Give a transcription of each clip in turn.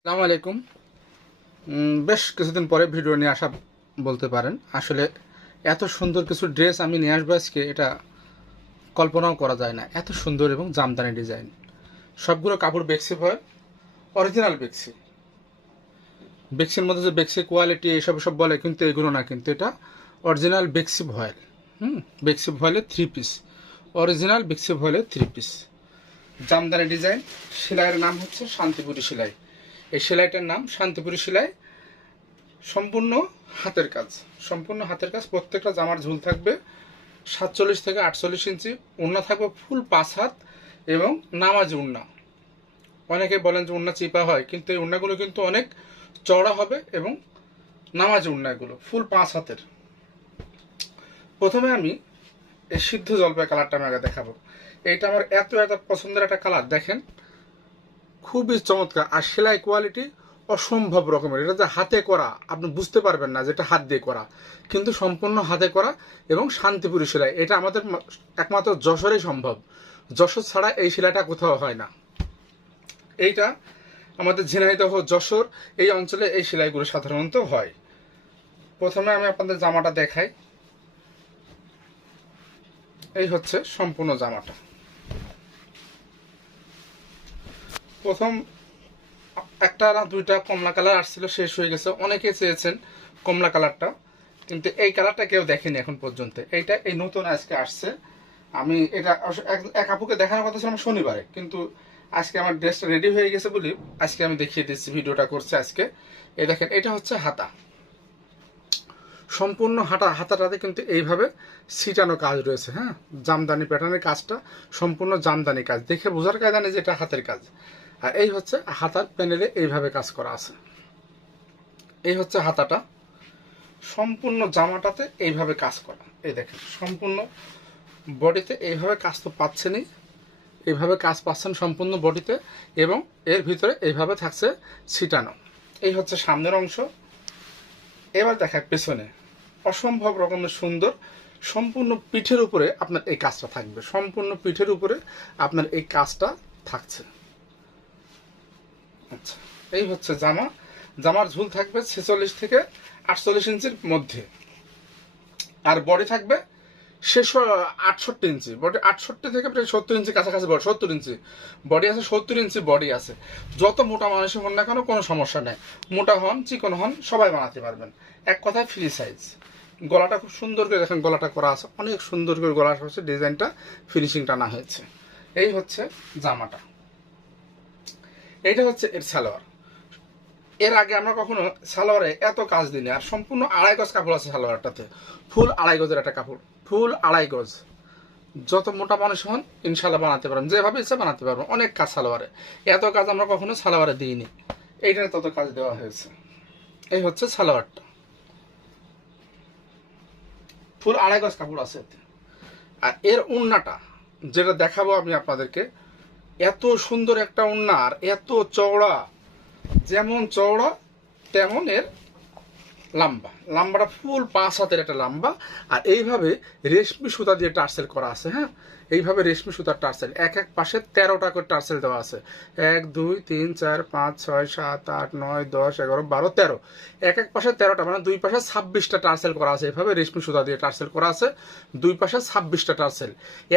আসসালামু আলাইকুম। বেশ কিছুদিন পরে ভিডিও নিয়ে আসা বলতে পারেন। আসলে এত সুন্দর কিছু ড্রেস আমি নিয়ে আসবো আজকে, এটা কল্পনাও করা যায় না। এত সুন্দর এবং জামদানি ডিজাইন, সবগুলো কাপড় বেক্সি ভয়েল, অরিজিনাল বেক্সি। বেক্সির মধ্যে যে বেক্সি কোয়ালিটি এসব সব বলে, কিন্তু এগুলো না, কিন্তু এটা অরিজিনাল বেক্সি ভয়েল। বেক্সি ভয়েলের 3 পিস, অরিজিনাল বেক্সি ভয়েলের 3 পিস জামদানি ডিজাইন। সেলাইয়ের নাম হচ্ছে শান্তিপুরি সেলাই। এই সেলাইটার নাম শান্তিপুরি সেলাই। সম্পূর্ণ হাতের কাজ, সম্পূর্ণ হাতের কাজ। প্রত্যেকটা জামার ঝুল থাকবে 47 থেকে 48 ইঞ্চি। ওড়না থাকবে ফুল 5 হাত এবং নামাজি ওড়না। অনেকে বলেন যে ওড়না চিপা হয়, কিন্তু এই ওড়নাগুলো কিন্তু অনেক চওড়া হবে এবং নামাজি ওড়না, এগুলো ফুল 5 হাতের। প্রথমে আমি এই সিদ্ধ জলপাই কালারটা আমি আগে দেখাবো। এইটা আমার এত এত পছন্দের একটা কালার, দেখেন খুবই চমৎকার। আর সেলাই কোয়ালিটি অসম্ভব রকমের। এটা যে হাতে করা, আপনি বুঝতে পারবেন না যেটা হাত দিয়ে করা, কিন্তু সম্পূর্ণ হাতে করা এবং শান্তিপুরি সেলাই। এটা আমাদের একমাত্র যশোরেই সম্ভব। যশোর ছাড়া এই সেলাইটা কোথাও হয় না। এইটা আমাদের ঝিনাইদহ, যশোর এই অঞ্চলে এই সেলাইগুলো সাধারণত হয়। প্রথমে আমি আপনাদের জামাটা দেখাই। এই হচ্ছে সম্পূর্ণ জামাটা। প্রথম একটা না দুইটা কমলা কালার আসছিল, শেষ হয়ে গেছে। অনেকে চেয়েছেন কমলা কালারটা, কিন্তু এই কালারটা কেউ দেখেনি এখন পর্যন্ত। এইটা এই নতুন আজকে আসছে। আমি এটা এক আপুকে দেখানোর কথা ছিল আমার শনিবারে, কিন্তু আজকে আমার ড্রেসটা রেডি হয়ে গেছে বলি আজকে আমি দেখিয়ে দিচ্ছি, ভিডিওটা করছি আজকে। এই দেখেন, এটা হচ্ছে হাতা। সম্পূর্ণ হাতাটাতে কিন্তু এইভাবে ছিটানো কাজ রয়েছে। হ্যাঁ, জামদানি প্যাটার্নের কাজটা সম্পূর্ণ জামদানি কাজ, দেখে বোঝার কায়দা নেই যে এটা হাতের কাজ। আর এই হচ্ছে হাতার প্যানেলে এইভাবে কাজ করা আছে। এই হচ্ছে হাতাটা। সম্পূর্ণ জামাটাতে এইভাবে কাজ করা। এই দেখেন, সম্পূর্ণ বডিতে এইভাবে কাজ তো পাচ্ছেনই, এইভাবে কাজ পাচ্ছেন সম্পূর্ণ বডিতে, এবং এর ভিতরে এইভাবে থাকছে ছিটানো। এই হচ্ছে সামনের অংশ। এবার দেখায় পেছনে, অসম্ভব রকমের সুন্দর। সম্পূর্ণ পিঠের উপরে আপনার এই কাজটা থাকবে, সম্পূর্ণ পিঠের উপরে আপনার এই কাজটা থাকছে। আচ্ছা, এই হচ্ছে জামা। জামার ঝুল থাকবে 46 থেকে 48 ইঞ্চির মধ্যে। আর বডি থাকবে 68 ইঞ্চি বডি, 68 থেকে প্রায় 70 ইঞ্চি কাছাকাছি বডি। 70 ইঞ্চি বডি আছে, 70 ইঞ্চি বডি আছে। যত মোটা মানুষের হন না কেন কোনো সমস্যা নেই। মোটা হন চিকন হন সবাই বানাতে পারবেন। এক কথায় ফ্রি সাইজ। গলাটা খুব সুন্দর করে দেখেন, গলাটা করা আছে অনেক সুন্দর করে। গলা হচ্ছে ডিজাইনটা, ফিনিশিংটা না হয়েছে। এই হচ্ছে জামাটা। এইটা হচ্ছে এর সালোয়ার। এর আগে আমরা কখনো সালোয়ারে এত কাজ দিইনি। আর সম্পূর্ণ 2.5 গজ কাপড় আছে সালোয়ারটাতে, ফুল 2.5 গজের একটা কাপড়, ফুল 2.5 গজ। যত মোটা মানুষ হন ইনশাল্লাহ বানাতে পারবেন, যেভাবে ইচ্ছা বানাতে পারবেন। অনেক কাজ সালোয়ারে, এত কাজ আমরা কখনো সালোয়ারে দিইনি। এইটার তত কাজ দেওয়া হয়েছে। এই হচ্ছে সালোয়ারটা, ফুল 2.5 গজ কাপড় আছে এতে। আর এর ওড়নাটা যেটা দেখাবো আমি আপনাদেরকে, এত সুন্দর একটা ওড়না, আর এত চওড়া। যেমন চওড়া তেমন এর লম্বা। লম্বাটা ফুল 5 হাতের একটা লম্বা। আর এইভাবে রেশমি সুতা দিয়ে টার্সেল করা আছে। হ্যাঁ, এইভাবে রেশমি সুতার টার্সেল, এক এক পাশে 13টা করে টার্সেল দেওয়া আছে। 1 2 3 4 5 6 7 8 9 10 11 12 13, এক এক পাশে 13টা, মানে দুই পাশে 26টা টার্সেল করা আছে। এভাবে রেশমি সুতা দিয়ে টার্সেল করা আছে, দুই পাশে 26টা টার্সেল।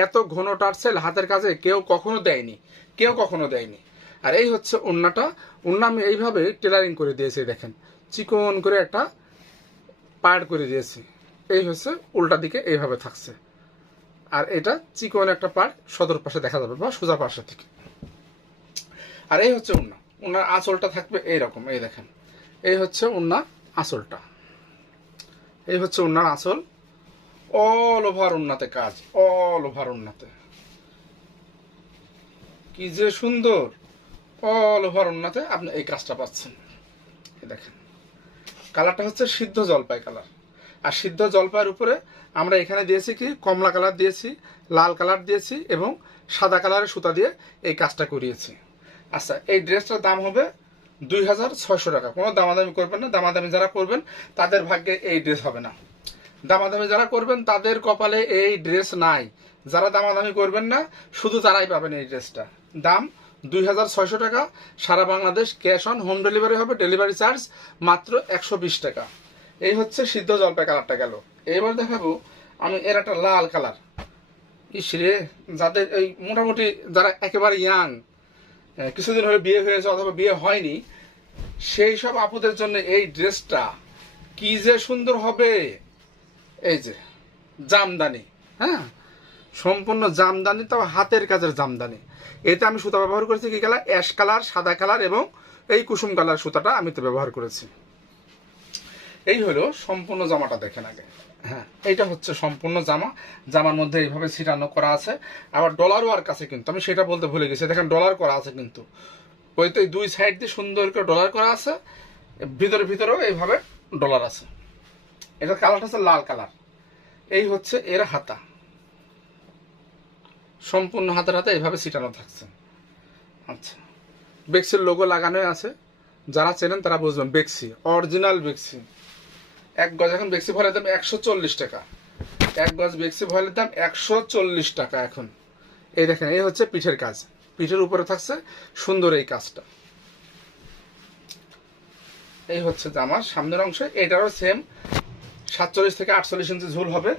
এত ঘন টার্সেল হাতের কাজে কেউ কখনো দেয়নি, কেউ কখনো দেয়নি। আর এই হচ্ছে ওড়নাটা। ওড়না আমি এইভাবে টেলারিং করে দিয়েছি, দেখেন চিকন করে একটা পাড় করে দিয়েছি। এই হচ্ছে উল্টা দিকে এইভাবে থাকছে। আর এটা চিকন একটা পাড় সদর পাশে দেখা যাবে বা সোজা পাশে থেকে। আর এই হচ্ছে উন্না। উন্নার আঁচলটা থাকবে এইরকম, এই দেখেন। এই হচ্ছে উন্না আঁচলটা। এই হচ্ছে উন্নার আঁচল। অল ওভার উন্নাতে কাজ, অল ওভার উন্নাতে। কি যে সুন্দর! অল ওভার উন্নাতে আপনি এই কাজটা পাচ্ছেন। এই দেখেন, কালারটা হচ্ছে সিদ্ধ জলপাই কালার। আর সিদ্ধ জলপাইয়ের উপরে আমরা এখানে দিয়েছি কি কমলা কালার দিয়েছি, লাল কালার দিয়েছি এবং সাদা কালারের সুতা দিয়ে এই কাজটা করিয়েছি। আচ্ছা, এই ড্রেসটার দাম হবে 2600 টাকা। কোনো দামাদামি করবেন না। দামাদামি যারা করবেন তাদের ভাগ্যে এই ড্রেস হবে না। দামাদামি যারা করবেন তাদের কপালে এই ড্রেস নাই। যারা দামাদামি করবেন না শুধু তারাই পাবেন এই ড্রেসটা। দাম 2600 টাকা, সারা Bangladesh cash on home delivery হবে, ডেলিভারি চার্জ মাত্র 120 টাকা। এই হচ্ছে সিদ্ধ জলপাই কালারটা গেল। এবার দেখাবো আমি এর একটা লাল কালার। ইসরে, যাদের এই মোটামুটি যারা একেবারে ইয়াং, কিছুদিন হলে বিয়ে হয়েছে অথবা বিয়ে হয়নি, সেই সব আপুদের জন্য এই ড্রেসটা কি যে সুন্দর হবে। এই যে জামদানি, হ্যাঁ, সম্পূর্ণ জামদানি, তাও হাতের কাজের জামদানি। এতে আমি সুতা ব্যবহার করেছি কি কালার, অ্যাশ কালার, সাদা কালার এবং এই কুসুম কালার সুতাটা আমি তো ব্যবহার করেছি। এই হলো সম্পূর্ণ জামাটা, দেখেন আগে। হ্যাঁ, এইটা হচ্ছে সম্পূর্ণ জামা। জামার মধ্যে এইভাবে ছিটানো করা আছে, আবার ডলার ওয়ার্ক আছে কিন্তু, আমি সেটা বলতে ভুলে গেছি। দেখেন ডলার করা আছে কিন্তু, ওই তো দুই সাইড দিয়ে সুন্দর করে ডলার করা আছে, ভিতরেও এইভাবে ডলার আছে। এটার কালারটা হচ্ছে লাল কালার। এই হচ্ছে এর হাতা, সম্পূর্ণ হাতে এইভাবে ছিটানো থাকছে। আচ্ছা, বেক্সির লোগো লাগানো আছে, যারা চেনেন তারা বুঝবেন। বেক্সি, অরিজিনাল বেক্সি। 1 গজ এখন বেক্সি ভয়েলের দাম 140 টাকা। 1 গজ বেক্সি ভয়েলের দাম 140 টাকা এখন। এই দেখেন, এই হচ্ছে পিঠের কাজ, পিঠের উপরে থাকছে সুন্দর এই কাজটা। এই হচ্ছে জামার সামনের অংশে। এটারও সেম 47 থেকে 48 ইঞ্চি ঝুল হবে,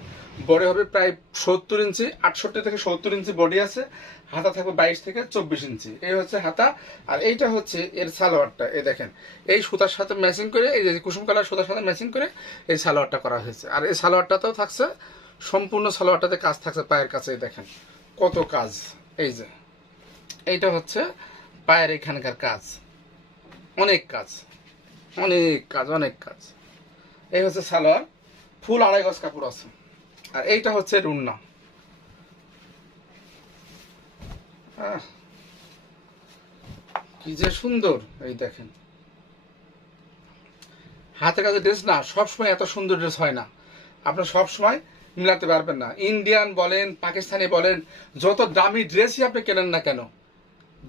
বডি হবে প্রায় 70 ইঞ্চি, 68 থেকে 70 ইঞ্চি বডি আছে। হাতা থাকবে 22 থেকে 24 ইঞ্চি। এই হচ্ছে হাতা। আর এইটা হচ্ছে এর সালোয়ারটা। এই দেখেন, এই সুতার সাথে ম্যাচিং করে, এই যে কুসুম কালার সুতার সাথে ম্যাচিং করে এই সালোয়ারটা করা হয়েছে। আর এই সালোয়ারটাতেও থাকছে সম্পূর্ণ, সালোয়ারটাতে কাজ থাকছে পায়ের কাছে। দেখেন কত কাজ। এই যে এইটা হচ্ছে পায়ের এখানকার কাজ, অনেক কাজ, অনেক কাজ, অনেক কাজ। এই হচ্ছে সালোয়ার, ফুল 2.5 গজ কাপড় আছে। আর এইটা হচ্ছে রুন্না। কি যে সুন্দর। এই দেখেন, হাতে কাজে ড্রেস না সবসময় এত সুন্দর ড্রেস হয় না, আপনার সবসময় মিলাতে পারবেন না। ইন্ডিয়ান বলেন, পাকিস্তানি বলেন, যত দামি ড্রেসই আপনি কেনেন না কেন,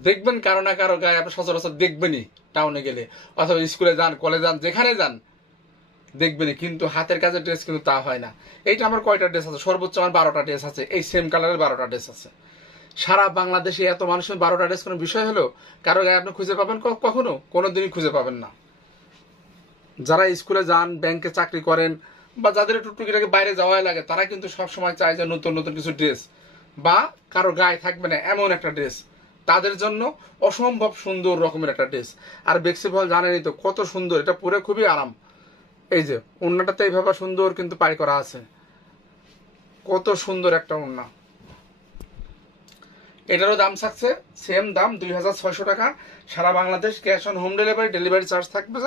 দেখবেন কারো না কারো গায়ে আপনি সচরাচর দেখবেনই। টাউনে গেলে অথবা স্কুলে যান, কলেজে যান, যেখানে যান দেখবেনই। কিন্তু হাতের কাজের ড্রেস কিন্তু তা হয় না। এইটা আমার কয়টা ড্রেস আছে, সর্বোচ্চ আমার 12টা ড্রেস আছে। এই সেম কালারের 12টা ড্রেস আছে। সারা বাংলাদেশে এত মানুষের 12টা ড্রেস কোনো বিষয় হলো? কারো গায়ে আপনি খুঁজে পাবেন কখনো? কোনো দিনই খুঁজে পাবেন না। যারা স্কুলে যান, ব্যাংকে চাকরি করেন, বা যাদের একটু টুকিটাকি বাইরে যাওয়াই লাগে, তারা কিন্তু সবসময় চায় যে নতুন নতুন কিছু ড্রেস, বা কারো গায়ে থাকবে না এমন একটা ড্রেস। তাদের জন্য অসম্ভব সুন্দর রকমের একটা ড্রেস। আর বেক্সি ভয়েল জানেনই তো কত সুন্দর, এটা পরে খুবই আরাম। এই যে ওড়নাটাতে এইভাবে সুন্দর কিন্তু পাড়ি করা আছে, কত সুন্দর একটা ওড়না। এটারও দাম থাকছে সেম দাম 2600 টাকা। সারা Bangladesh cash on home delivery, delivery charge থাকবে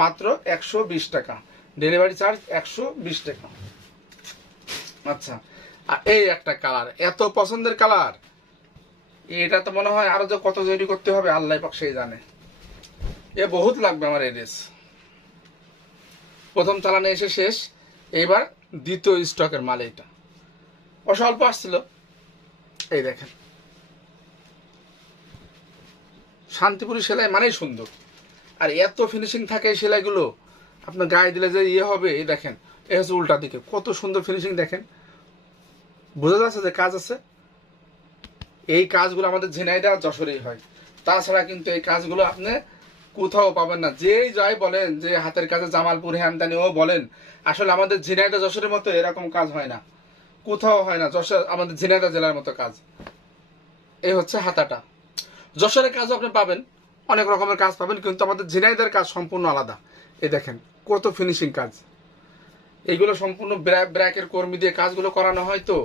মাত্র 120 টাকা। ডেলিভারি চার্জ 120 টাকা। আচ্ছা, আর এই একটা কালার, এত পছন্দের কালার, এটা তো মনে হয় আরো যে কত তৈরি করতে হবে আল্লাহ পাক সেই জানে। এ বহুত লাগবে আমার এই ড্রেস। প্রথম চালানে এসে শেষ, এইবার দ্বিতীয় স্টকের মাল। এটা অস্বল্প আসছিল। এই দেখেন, শান্তিপুরি সেলাই মানেই সুন্দর। আর এত ফিনিশিং থাকে এই সেলাইগুলো, আপনার গায়ে দিলে যে ইয়ে হবে। এই দেখেন, এ হচ্ছে উল্টা দিকে, কত সুন্দর ফিনিশিং দেখেন, বোঝা যাচ্ছে যে কাজ আছে। এই কাজগুলো আমাদের ঝিনাইদহ আর যশোরেই হয়, তাছাড়া কিন্তু এই কাজগুলো আপনি কোথাও পাবেন না। যেই যাই বলেন যে হাতের কাজে জামালপুর হ্যামদানি ও বলেন, আসলে আমাদের ঝিনাইদহ যশোরের মতো এরকম কাজ হয় না, কোথাও হয় না। যশোর আমাদের ঝিনাইদহ জেলার মতো কাজ। এই হচ্ছে হাতাটা। যশোরের কাজও আপনি পাবেন, অনেক রকমের কাজ পাবেন, কিন্তু আমাদের ঝিনাইদহের কাজ সম্পূর্ণ আলাদা। এই দেখেন কত ফিনিশিং কাজ। এইগুলো সম্পূর্ণ ব্র্যাকের কর্মী দিয়ে কাজগুলো করানো হয়, তো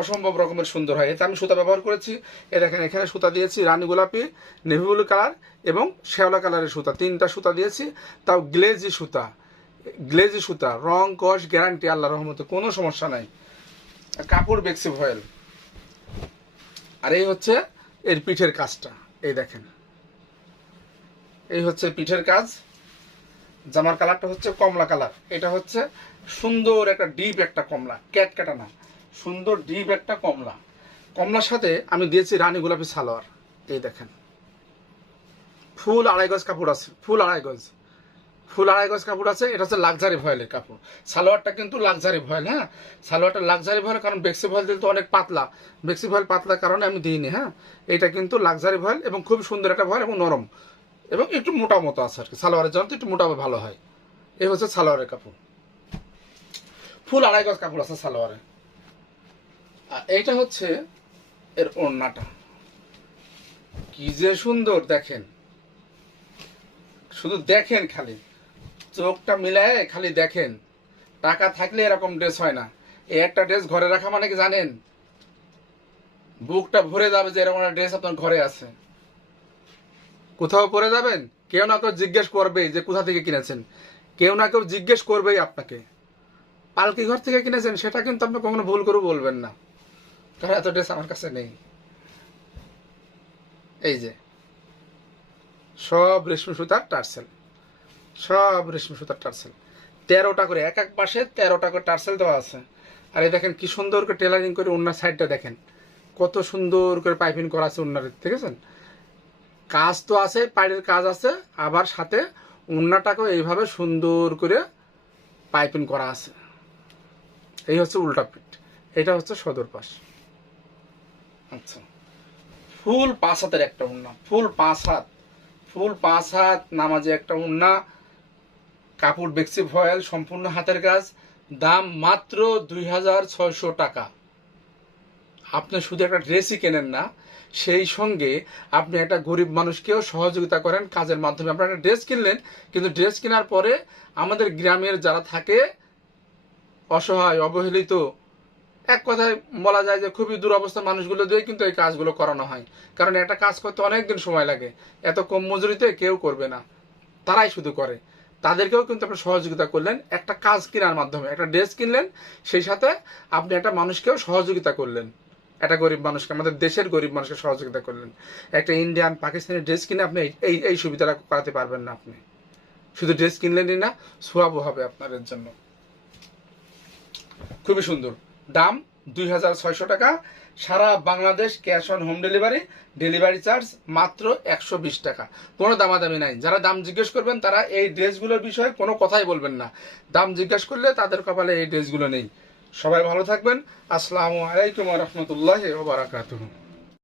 অসম্ভব রকমের সুন্দর হয়। এতে আমি সুতা ব্যবহার করেছি। এ দেখেন, এখানে সুতা দিয়েছি রানী গোলাপি, নেভি ব্লু কালার এবং শ্যাওলা কালারের সুতা, 3টা সুতা দিয়েছি। তাও গ্লেজি সুতা, গ্লেজি সুতা, রং কস গ্যারান্টি, আল্লাহ রহমতে কোনো সমস্যা নাই। কাপড় বেক্সি ভয়েল। আর এই হচ্ছে এর পিঠের কাজটা। এই দেখেন, এই হচ্ছে পিঠের কাজ। জামার কালারটা হচ্ছে কমলা কালার। এটা হচ্ছে সুন্দর একটা ডিপ একটা কমলা, ক্যাটকাটা না, সুন্দর ডিপ একটা কমলা। কমলার সাথে আমি দিয়েছি রানী গোলাপি সালোয়ার। এই দেখেন, ফুল 2.5 গজ কাপড় আছে, ফুল 2.5 গজ, ফুল আড়াই গজ কাপড় আছে, এটা হচ্ছে লাক্সারি ভয়েলের কাপড়। সালোয়ারটা কিন্তু লাক্সারি ভয়েল, হ্যাঁ, সালোয়ারটা লাক্সারি ভয়েল, কারণ বেক্সি ভয়েল দিলে তো অনেক পাতলা, বেক্সি ভয়েল পাতলার কারণে আমি দিইনি। হ্যাঁ, এটা কিন্তু লাক্সারি ভয়েল এবং খুব সুন্দর একটা ভয়েল এবং নরম এবং একটু মোটা মতো আছে আর কি, সালোয়ারের জন্য তো একটু মোটা ভালো হয়। এই হচ্ছে সালোয়ারের কাপড়, ফুল আড়াই গজ কাপড় আছে সালোয়ারে। আর এইটা হচ্ছে এর ওড়নাটা, কি যে সুন্দর দেখেন, শুধু দেখেন, খালি চোখটা মিলায় খালি দেখেন। টাকা থাকলে এরকম ড্রেস হয় না। এই একটা ড্রেস ঘরে রাখা মানে কি জানেন, বুকটা ভরে যাবে যে এরকম একটা ড্রেস আপনার ঘরে আছে। কোথাও পরে যাবেন, কেউ না কেউ জিজ্ঞেস করবেই যে কোথা থেকে কিনেছেন, কেউ না কেউ জিজ্ঞেস করবেই আপনাকে। পালকি ঘর থেকে কিনেছেন সেটা কিন্তু আপনি কখনো ভুল করে বলবেন না, কারণ এত ড্রেস আমার কাছে নেই। এই যে সব রেশমি সুতার টার্সেল, সব রেশমি সুতার টার্সেল, 13টা করে, এক এক পাশে 13টা করে টার্সেল দেওয়া আছে। আর এই দেখেন কি সুন্দর করে টেলারিং করে ওনার সাইডটা দেখেন, কত সুন্দর করে পাইপিং করা আছে ওনার, দেখেছেন? কাজ তো আছে, পাড়ের কাজ আছে, আবার সাথে ওড়নাটাকেও এইভাবে সুন্দর করে পাইপিং করা আছে। এই হচ্ছে উল্টা পিঠ, এটা হচ্ছে সদর পাশ। আচ্ছা, ফুল 5 হাতের একটা ওড়না, ফুল 5 হাত, ফুল 5 হাত নামাজে একটা ওড়না, কাপড় বেক্সি ভয়েল, সম্পূর্ণ হাতের কাজ, দাম মাত্র 2600 টাকা। আপনি শুধু একটা ড্রেসই কেনেন না, সেই সঙ্গে আপনি একটা গরিব মানুষকেও সহযোগিতা করেন কাজের মাধ্যমে। আপনারা একটা ড্রেস কিনলেন, কিন্তু ড্রেস কেনার পরে আমাদের গ্রামের যারা থাকে অসহায় অবহেলিত, এক কথায় বলা যায় যে খুবই দুরবস্থার মানুষগুলো দিয়ে কিন্তু এই কাজগুলো করানো হয়। কারণ একটা কাজ করতে অনেক দিন সময় লাগে, এত কম মজুরিতে কেউ করবে না, তারাই শুধু করে। তাদেরকেও কিন্তু আপনি সহযোগিতা করলেন একটা কাজ কেনার মাধ্যমে, একটা ড্রেস কিনলেন, সেই সাথে আপনি একটা মানুষকেও সহযোগিতা করলেন, একটা গরিব মানুষকে, আমাদের দেশের গরিব মানুষকে সহযোগিতা করলেন। একটা ইন্ডিয়ান পাকিস্তানি ড্রেস কিনে আপনি এই এই সুবিধাটা করাতে পারবেন না। আপনি শুধু ড্রেস কিনলেনই না, সোয়াবও হবে আপনাদের জন্য। খুবই সুন্দর, দাম 2600 টাকা, সারা Bangladesh cash on home delivery, delivery charge মাত্র 120 টাকা, কোনো দামাদামি নাই। যারা দাম জিজ্ঞেস করবেন তারা এই ড্রেসগুলোর বিষয়ে কোনো কথাই বলবেন না, দাম জিজ্ঞেস করলে তাদের কপালে এই ড্রেসগুলো নেই। সবাই ভালো থাকবেন, আসসালামু আলাইকুম ওয়া রাহমাতুল্লাহি ওয়া বারাকাতুহু।